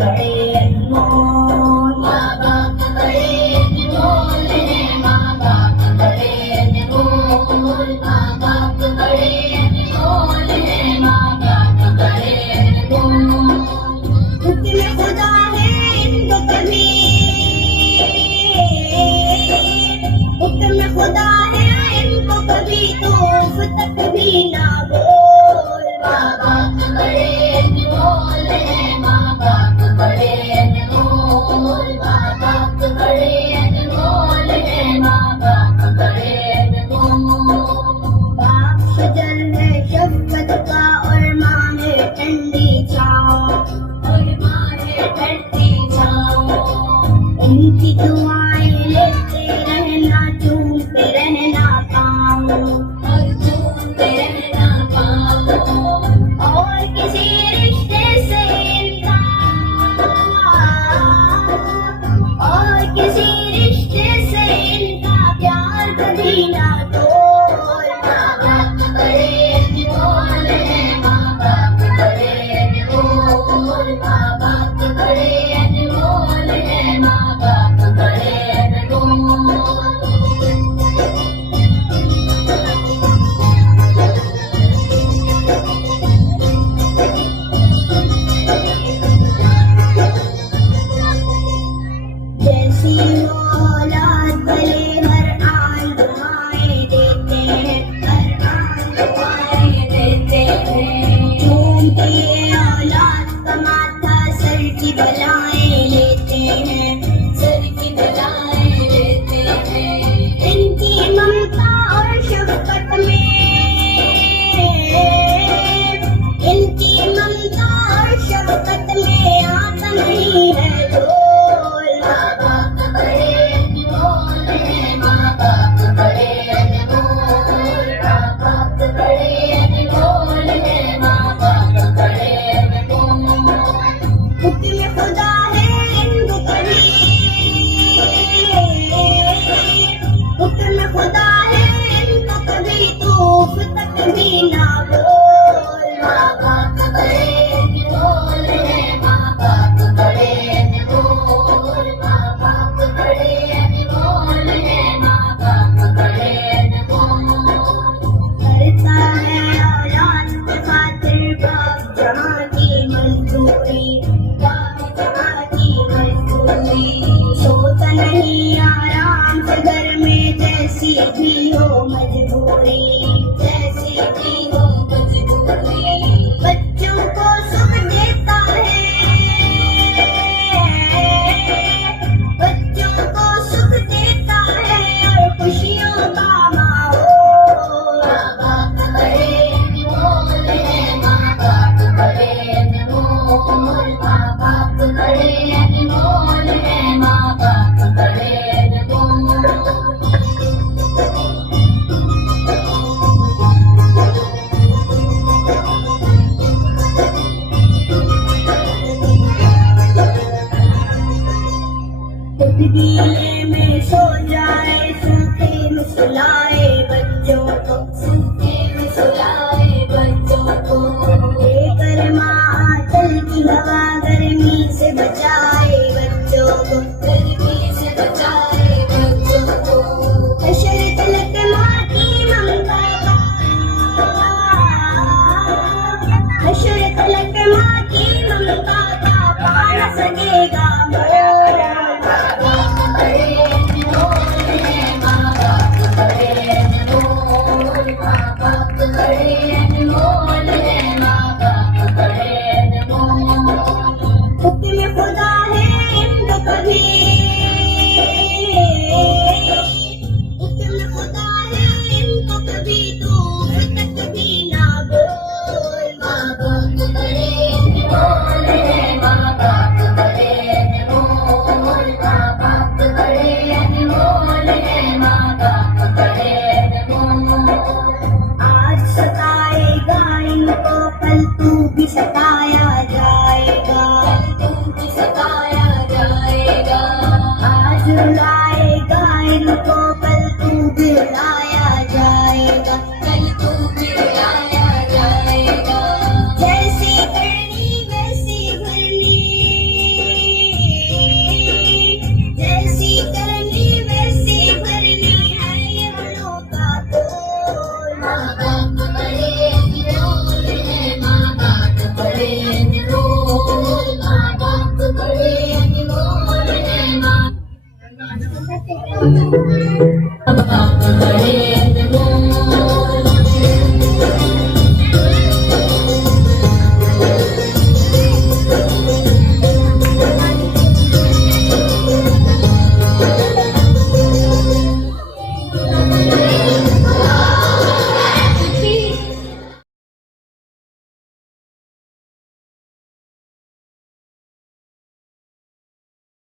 बड़े अनमोल, माँ बाप बड़े अनमोल है, माँ बाप बड़े अनमोल, माँ बाप बड़े अनमोल है, माँ बाप बड़े अनमोल। हुक्म खुदा है इनको कभी, हुक्म खुदा है इनको कभी तो उफ तक भी ना बोल। माँ बाप बड़े अनमोल है, माँ बाप बड़े अनमोल, माँ बाप बड़े अनमोल है, माँ बाप बड़े अनमोल। बाप शजर है शफ़क़त का और माँ है ठंडी छाँव, और माँ है ठंडी छाँव। इनकी दुआएं लेते रहना, चूमते रहना पाँव, और चूमते रहना पाँव। और किसी रिश्ते से इनका, और किसी रिश्ते से इनका प्यार कभी ना तोड़। माँ बाप बड़े अनमोल है, माँ बाप बड़े अनमोल, माँ बाप बड़े अनमोल है, माँ बाप बड़े अनमोल। जैसी औलाद भले हर आन दुआएं देते हैं, हर आन दुआएं देते हैं। चूमते औलाद का माथा सर की बलाएं लेते हैं, सर की बलाएं लेते हैं। इनकी ममता और शफ़क़त में, इनकी ममता और शफ़क़त में आता नहीं है ढोल। माँ बाप बड़े अनमोल है, माँ बाप बड़े अनमोल, माँ बाप बड़े अनमोल है, माँ बाप बड़े अनमोल। हुक्म खुदा है इनको कभी, हुक्म खुदा है इनको कभी तो उफ तक भी ना बोल। माँ बाप बड़े अनमोल है, माँ बाप बड़े अनमोल, माँ बाप बड़े अनमोल है, माँ बाप बड़े अनमोल। करता है औलाद के खातिर बाप जहाँ की मजदूरी, बाप जहाँ की मजदूरी। सोता नहीं आराम से घर में जैसी भी हो मजबूरी, जैसी भी हो मजबूरी। बच्चों को सुख देता है, बच्चों को सुख देता है और खुशियों का माहौल। माँ बाप बड़े अनमोल है, माँ बाप बड़े अनमोल, माँ बाप बड़े अनमोल है, माँ बाप बड़े अनमोल। गीले में सो जाए, सूखे में सुलाए बच्चों को, सूखे में सुलाए बच्चों को। लेकर माँ आंचल की हवा गर्मी से बचाए बच्चों को, गर्मी से बचाए बच्चों को। हशर तलक माँ की ममता का, हशर तलक माँ की ममता का पा न सकेगा मोल। हुक्म खुदा है इनको कभी, बोल